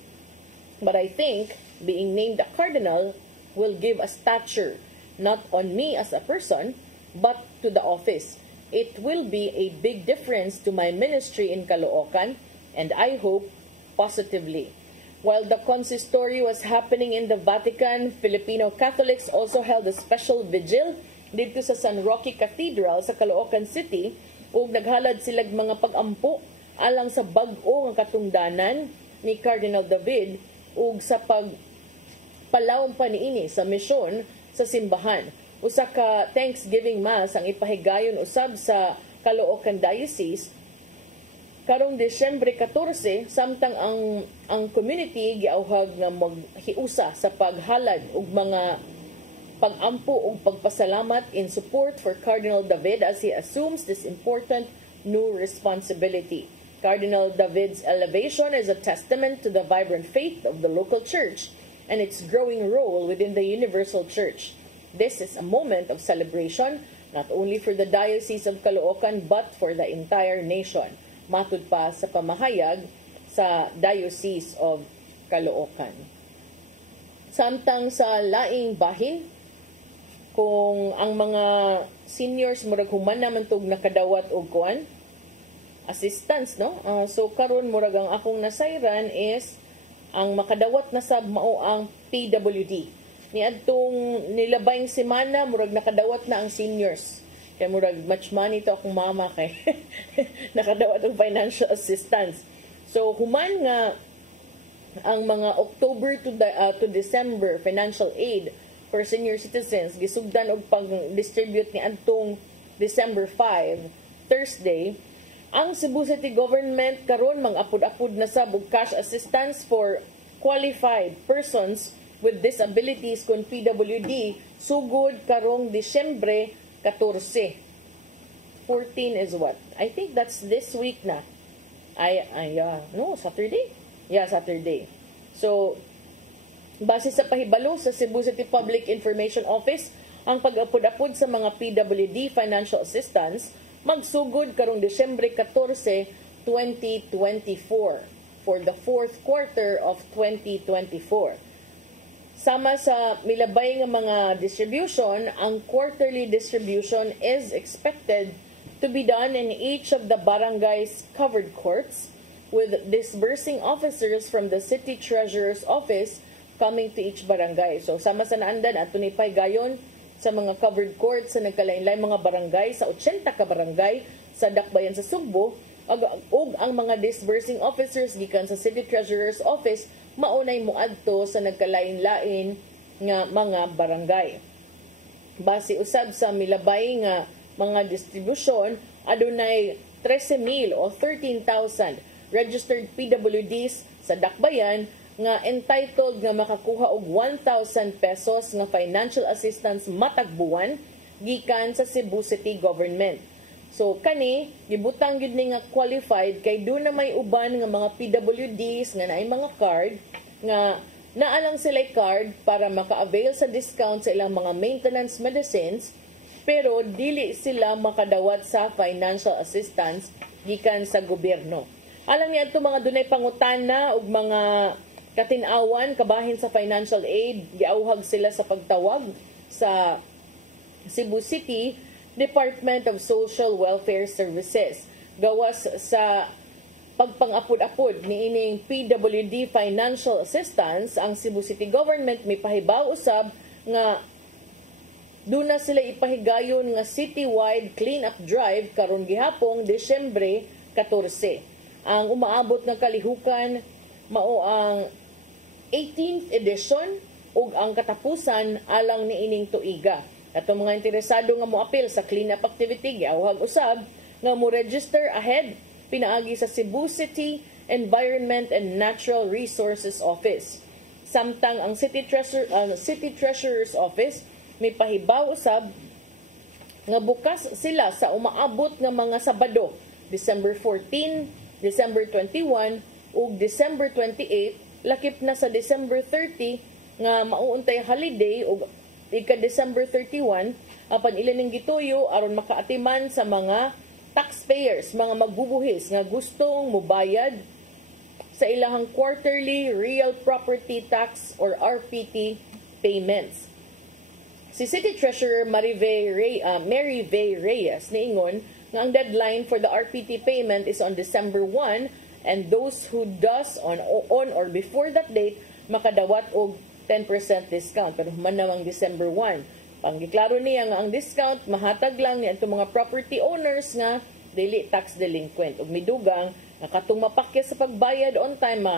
"But I think being named a cardinal will give a stature not on me as a person, but to the office. It will be a big difference to my ministry in Caloocan, and I hope positively." While the consistory was happening in the Vatican, Filipino Catholics also held a special vigil dito sa San Roque Cathedral sa Caloocan City, ug naghalad silag mga pag-ampo alang sa bag-o nga katungdanan ni Cardinal David ug sa pagpalawom pa niini sa misyon sa simbahan. Usa ka Thanksgiving Mass ang ipahigayon usab sa Caloocan Diocese karong Disyembre 14, samtang ang community giauhag nga maghiusa sa paghalad og mga pag-ampo ug pagpasalamat in support for Cardinal David as he assumes this important new responsibility. Cardinal David's elevation is a testament to the vibrant faith of the local church and its growing role within the universal church. This is a moment of celebration not only for the Diocese of Caloocan but for the entire nation. matud pa sa pamahayag sa Diocese of Caloocan. Samtang sa laing bahin, kung ang mga seniors murag human naman tog nakadawat og kuan assistance, no? So karon murag ang akong nasayran is ang makadawat na sab mao ang PWD. Niadtong nilabayng semana murag nakadawat na ang seniors. Kay murag much money to akong mama kay nakadawat og financial assistance. So human nga ang mga October to December financial aid for senior citizens gisugdan og pag-distribute ni adtong December 5, Thursday, ang Cebu City Government karon mang-apod-apod na sab og cash assistance for qualified persons with disabilities kun PWD sugod karong Disyembre 14. 14 is what? I think that's this week na. Saturday? Yeah, Saturday. So, base sa pahibalo sa Cebu City Public Information Office, ang pag-apod-apod sa mga PWD financial assistance magsugod karong Disyembre 14, 2024 for the fourth quarter of 2024. Sama sa milabay nga mga distribution, ang quarterly distribution is expected to be done in each of the barangay's covered courts with disbursing officers from the City Treasurer's Office coming to each barangay. So sama sa naandan at tunipay gayon sa mga covered courts sa nagkalain-lain mga barangay, sa 80 ka barangay sa Dakbayan sa Sugbo, ug ang mga disbursing officers gikan sa City Treasurer's Office maunay moadto sa nagkalain-lain nga mga barangay. Base usab sa milabay nga mga distribusyon, adunay 13,000 o 13,000 registered PWDs sa Dakbayan nga entitled nga makakuha og 1,000 pesos nga financial assistance matag buwan gikan sa Cebu City Government. So kani gibutang gyud ni nga qualified kay do na may uban nga mga PWDs nga naay mga card nga naalang sila card para maka-avail sa discount sa ilang mga maintenance medicines pero dili sila makadawat sa financial assistance gikan sa gobyerno. Alang niya ito mga dunay pangutana ug mga katinawan kabahin sa financial aid, giauhag sila sa pagtawag sa Cebu City Department of Social Welfare Services. Gawas sa pagpangapod-apod ni ining PWD financial assistance, ang Cebu City Government may pahibaw usab nga duna sila ipahigayon nga citywide clean-up drive karon gihapon Disyembre 14. Ang umaabot ng kalihukan mao ang 18th edition ug ang katapusan alang niining tuiga. Ato mga interesado nga moapil sa clean-up activity giawhag usab nga mo register ahead pinaagi sa Cebu City Environment and Natural Resources Office. Samtang ang City Treasurer's Office may pahibaw usab nga bukas sila sa umaabot nga mga Sabado, December 14, December 21 ug December 28, lakip na sa December 30 nga mauuntay holiday ug ika-December 31 apan ilan ning gituyo aron makaatiman sa mga taxpayers, mga magbubuhis nga gustong mobayad sa ilahang quarterly real property tax or RPT payments. Si City Treasurer Mary V. Reyes niingon nga ang deadline for the RPT payment is on December 1 and those who does on or before that date makadawat og 10% discount. Pero man namang December 1. Panggiklaro niya nga ang discount mahatag lang ni adto mga property owners nga dili tax delinquent. Ug midugang nga katong mapakya sa pagbayad on time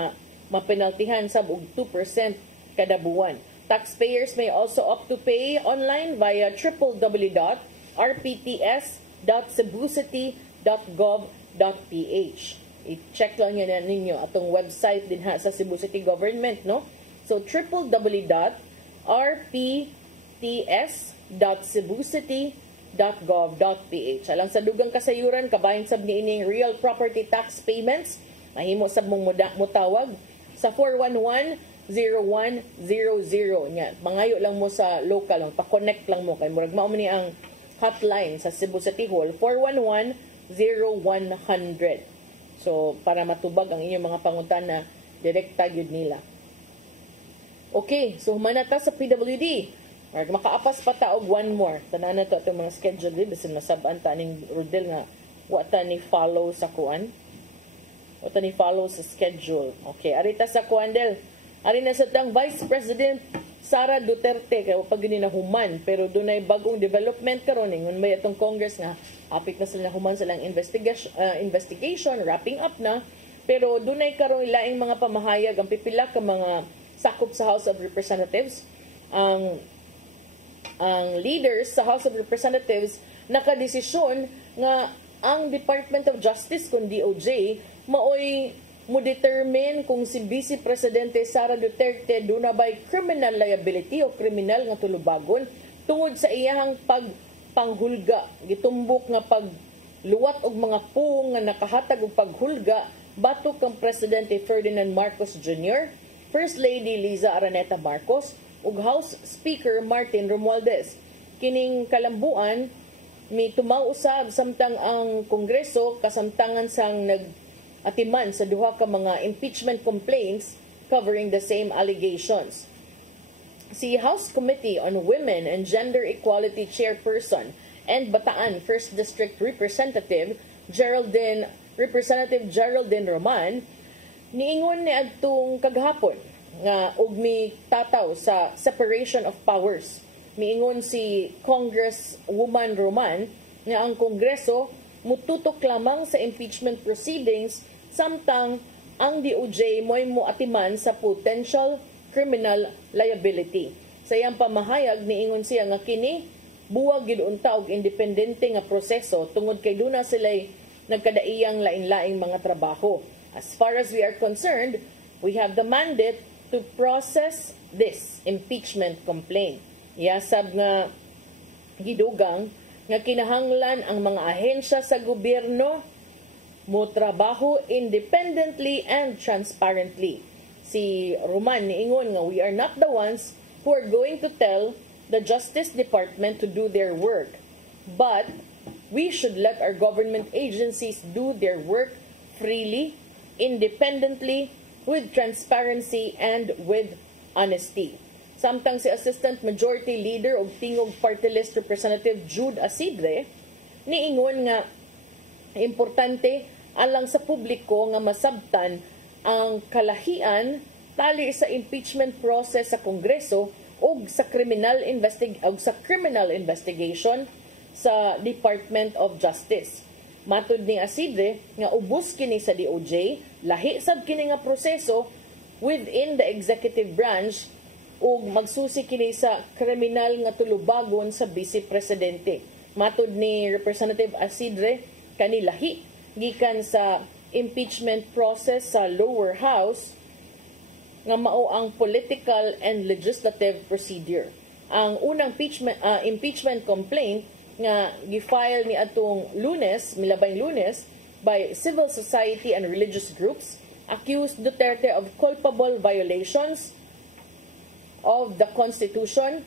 mapenaltihan sab og 2% kada buwan. Taxpayers may also opt to pay online via www.rpts.cebucity.gov.ph. I-check lang yan ninyo atong website din ha sa Cebu City Government, no? So www.rpts.cebucity.gov.ph. Alang sa dugang kasayuran kabahin sab niining real property tax payments, mahimo sab mong mutawag sa 411-0100 nya. Mangayo lang mo sa local, pa-connect lang mo kay murag mao ni ang hotline sa Cebu City Hall 411-0100. So para matubag ang inyong mga pangutana direkta gyud nila. Okay, so humanata sa PWD. Or makaapas pa ta og one more. Tanan na to atong mga schedule di bisan masab-an ta ning Rodel nga wa ta ni follow sa kuan. Wa ta ni follow sa schedule. Okay, arita sa kuan del. Ari na sa tang Vice President Sara Duterte kay pag na human pero dunay bagong development karon ingon may atong Congress nga apik na sila human silang investigation wrapping up na pero dunay karon laing mga pamahayag ang pipila ka mga sakop sa House of Representatives ang leaders sa House of Representatives nakadesisyon nga ang Department of Justice kung DOJ maoy mo determine kung si Vice Presidente Sara Duterte doon na ba'y criminal liability o criminal nga tulubagon tungod sa iyahang pagpanghulga. Gitumbok nga pagluwat og mga pung nga nakahatag og paghulga batok kang Presidente Ferdinand Marcos Jr., First Lady Liza Araneta Marcos ug House Speaker Martin Romualdez. Kining kalambuan may tumaw-usab samtang ang Kongreso kasamtangan sang atiman sa duha ka mga impeachment complaints covering the same allegations. Si House Committee on Women and Gender Equality Chairperson and Bataan 1st District Representative Representative Geraldine Roman niingon ni adtong kaghapon nga og mi tataw sa separation of powers. Miingon si Congresswoman Roman nga ang Kongreso mututok lamang sa impeachment proceedings samtang ang DOJ mo'y muatiman sa potential criminal liability. Sa iyang pamahayag, niingon siya nga kini, buwag gid unta og independente nga proseso tungod kay duna sila'y nagkadaiyang lain-laing mga trabaho. As far as we are concerned, we have the mandate to process this impeachment complaint. Yasab nga gidugang nga kinahanglan ang mga ahensya sa gobyerno mo trabaho independently and transparently. Si Roman niingon nga we are not the ones who are going to tell the Justice Department to do their work, but we should let our government agencies do their work freely, independently, with transparency and with honesty. Samtang si Assistant Majority Leader og Tingog Party List Representative Jude Asidre niingon nga importante alang sa publiko nga masabtan ang kalahian tali sa impeachment process sa Kongreso ug sa criminal investigation sa Department of Justice. Matud ni Asidre nga ubos kini sa DOJ, lahi sad kini nga proseso within the executive branch ug magsusi kini sa kriminal nga tulubagon sa Vice Presidente. Matud ni Representative Asidre kani lahi gikan sa impeachment process sa lower house nga mao ang political and legislative procedure. Ang unang impeachment complaint nga gifile ni atong Lunes, milabayng Lunes, by civil society and religious groups accused Duterte of culpable violations of the Constitution,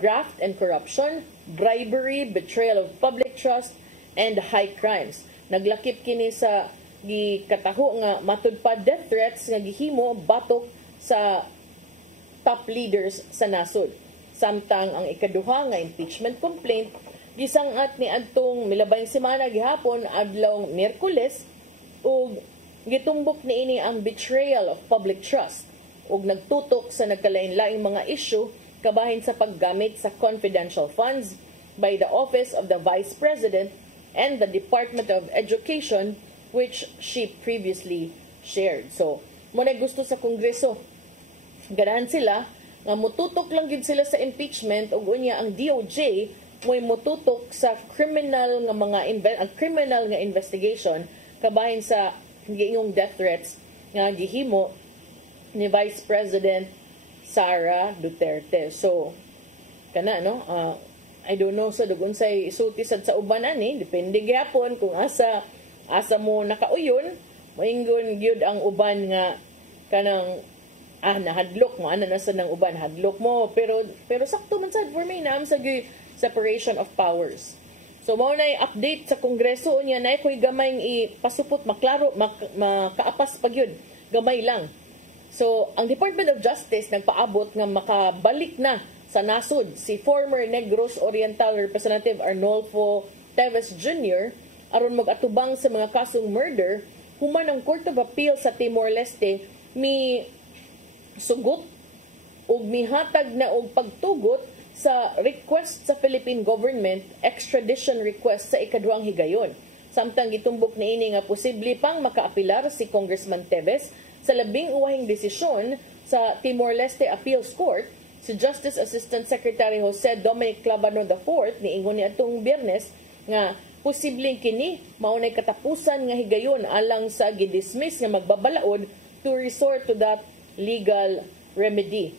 graft and corruption, bribery, betrayal of public trust, and high crimes. Naglakip kini sa gikataho nga matud pa death threats nga gihimo batok sa top leaders sa nasod. Samtang ang ikaduha nga impeachment complaint gisangat ni adtong milabayng semana gihapon adlaw Miyerkules ug gitumbok niini ang betrayal of public trust ug nagtutok sa nagkalain-laing mga issue kabahin sa paggamit sa confidential funds by the Office of the Vice President and the Department of Education, which she previously shared. So, muna gusto sa Kongreso. Ganahan sila, nga mututok lang gid sila sa impeachment, ug unya ang DOJ, mo'y mututok sa criminal nga investigation, kabahin sa giingong death threats nga gihimo ni Vice President Sara Duterte. So, kana, no? I don't know sa dugon say isulti sad sa uban ani, depende gyapon kung asa mo nakauyon, moingon gyud ang uban nga kanang nahadlok mo ana na sa nang uban hadlok mo pero sakto man sad for me naam sa separation of powers. So mao na update sa Kongreso unya na koy gamay ipasupot maklaro makaapas pag yun. Gamay lang. So ang Department of Justice nagpaabot nga makabalik na sa nasod si former Negros Oriental Representative Arnolfo Teves Jr. aron mag-atubang sa mga kasong murder human ang Court of Appeal sa Timor-Leste mi sugot ug mihatag na og pagtugot sa request sa Philippine government, extradition request sa ikaduhang higayon. Samtang gitumbok niini nga posible pang makaapilar si Congressman Teves sa labing uwahing desisyon sa Timor-Leste Appeals Court, si Justice Assistant Secretary Jose Dominic Clavano IV niingon niadtong Biyernes nga posibleng kini maunay katapusan nga higayon alang sa gidismiss nga magbabalaod to resort to that legal remedy.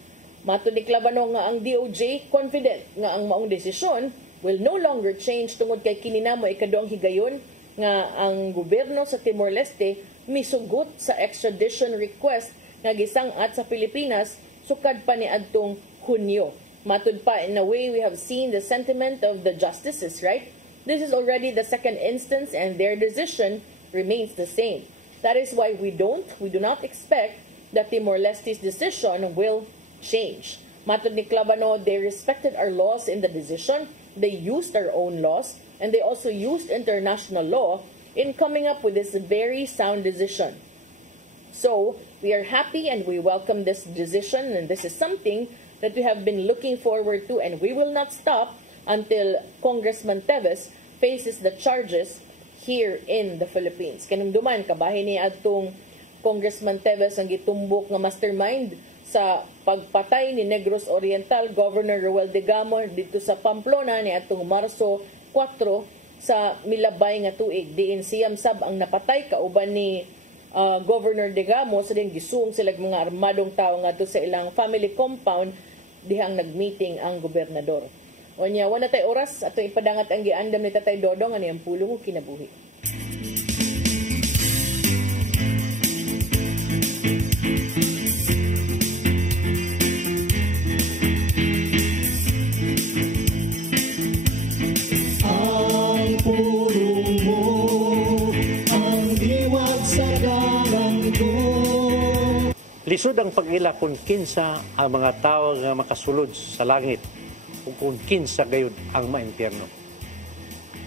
Matod ni Clavano nga ang DOJ confident nga ang maong desisyon will no longer change tungod kay kininamo ikaduhang higayon nga ang gobyerno sa Timor-Leste misugot sa extradition request nga gisangat sa Pilipinas sukad pa niadtong Hunyo. Matod pa, in a way we have seen the sentiment of the justices, right? This is already the second instance and their decision remains the same. That is why we do not expect that Timor-Leste's decision will change. Matod ni Clavano, they respected our laws in the decision, they used their own laws, and they also used international law in coming up with this very sound decision. So, we are happy and we welcome this decision, and this is something that we have been looking forward to, and we will not stop until Congressman Teves faces the charges here in the Philippines. Kanumduman, kabahin ni adtong Congressman Teves ang gitumbok nga mastermind sa pagpatay ni Negros Oriental Governor Roel Degamo dito sa Pamplona ni atong Marso 4 sa milabay nga tuig. Diin siyam sab ang napatay kauban ni Governor Degamo sa din gisuong sila mga armadong tao nga sa ilang family compound dihang nagmeeting ang gobernador. Onya wala tay oras ato ipadangat ang giandam ni Tatay Dodong ani ang pulong ug kinabuhi. Lisod ang pag-ila kung kinsa ang mga tao nga makasulod sa langit o kung kinsa gayud ang maimpyerno.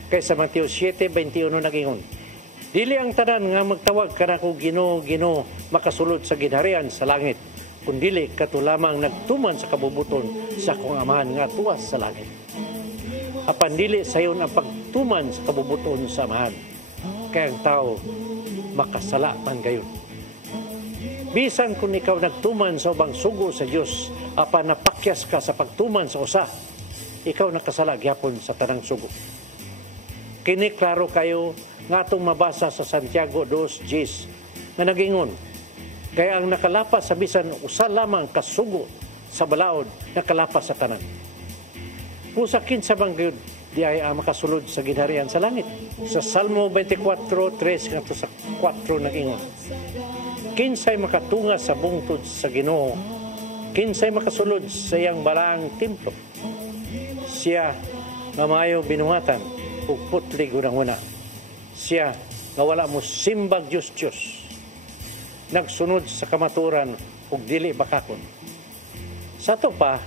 Kaysa Mateo 7:21 nagingon, dili ang tanan nga magtawag kanako Ginoo, Ginoo makasulod sa ginharian sa langit, kundili kato lamang nagtuman sa kabubuton sa akong Amahan nga tuwas sa langit. Apan dili sayon ang pagtuman sa kabubuton sa Amahan, kaya ang tao makasala man gayon. Bisan kung ikaw nagtuman sa ubang sugo sa Dios, apan napakyas ka sa pagtuman sa usa, ikaw nakasala gyapon sa tanang sugo. Kini klaro kayo nga atong mabasa sa Santiago 2:10 nga nagingon, kaya ang nakalapas sa bisan usa lamang kasugo sa balaod nakalapas sa tanan. Pusa kinsa bang gyud di ay makasulod sa ginharian sa langit. Sa Salmo 24:3 ngadto sa 4 nagingon, kinsay makatunga sa bungtod sa Ginoo, kinsay makasulod sa iyang balaang templo. Siya nga maayo binuhatan ug putli gunang-una. Siya nga wala mo simbag Diyos, nagsunod sa kamaturan ug dili bakakon. Sa to pa,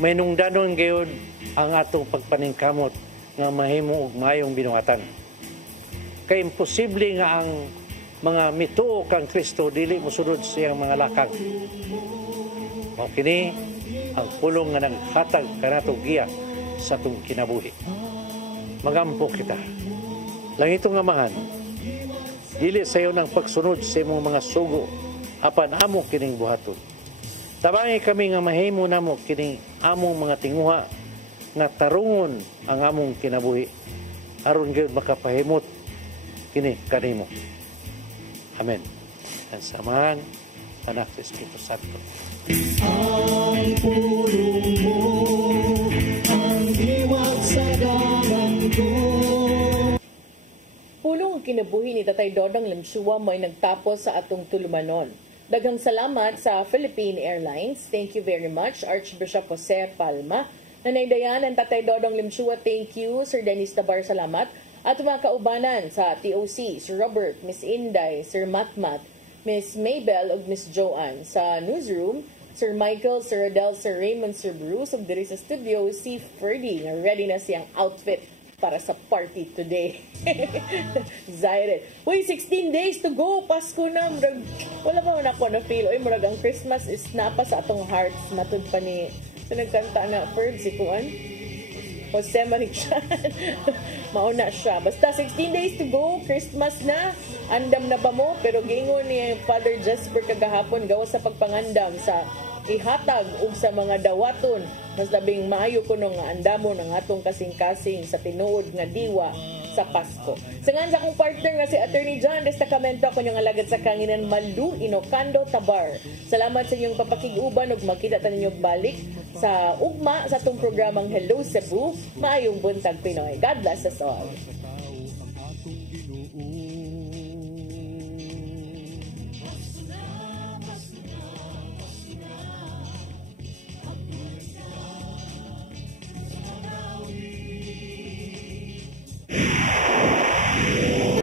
may nungdanon gayon ang atong pagpaningkamot nga mahimo og maayong binuhatan. Kay imposible nga ang mga mituo kang Kristo dili mosunod sa iyang mga lakang. Mao kini ang pulong nga naghatag kanato giya sa atong kinabuhi. Magampo kita. Langitong Amahan, dili sayo ng pagsunod sa imong mga sugo apan amo kining buhaton. Tabangi kami nga mahimo namo kining among mga tinguha nga tarungon ang among kinabuhi aron gyud makapahimot kini kanimo. Amen. Ang samahan, Anak sa Espiritu Santo. Ang pulong mo, ang diwag sa dalang ko. Pulong kinabuhi ni Tatay Dodong Lemsua may nagtapos sa atong tulumanon. Daghang salamat sa Philippine Airlines. Thank you very much, Archbishop Jose Palma. Nanay Dayan and Tatay Dodong Limchua, thank you. Sir Dennis Tabar, salamat. At mga kaubanan sa TOC, Sir Robert, Miss Inday, Sir Matmat, Miss Maybell ug Miss Joanne. Sa newsroom, Sir Michael, Sir Adele, Sir Raymond, Sir Bruce ug diri sa studio, si Ferdy nga ready na siyang outfit para sa party today. Excited. Uy, 16 days to go. Pasko na. Wala pa man ako na-feel. Uy, murag ang Christmas is napa sa atong hearts. Matud pa ni... So, nagkanta na. Ferg, si Kuan? Jose Marichan. Mauna siya. Basta 16 days to go. Christmas na. Andam na ba mo? Pero gingon ni Father Jasper kagahapon gawa sa pagpangandam sa ihatag ug sa mga dawaton mas labing maayo kuno nga andamo ng atong kasing-kasing sa tinuod nga diwa sa Pasko. Sangan sa akong partner nga si Attorney John Destacamento, ako niyong alagad sa kanginan Malu Inocando Tabar. Salamat sa inyong papakiguban ug magkita ta ninyo balik sa ugma sa atong programang Hello Cebu. Maayong buntag Pinoy. God bless us all.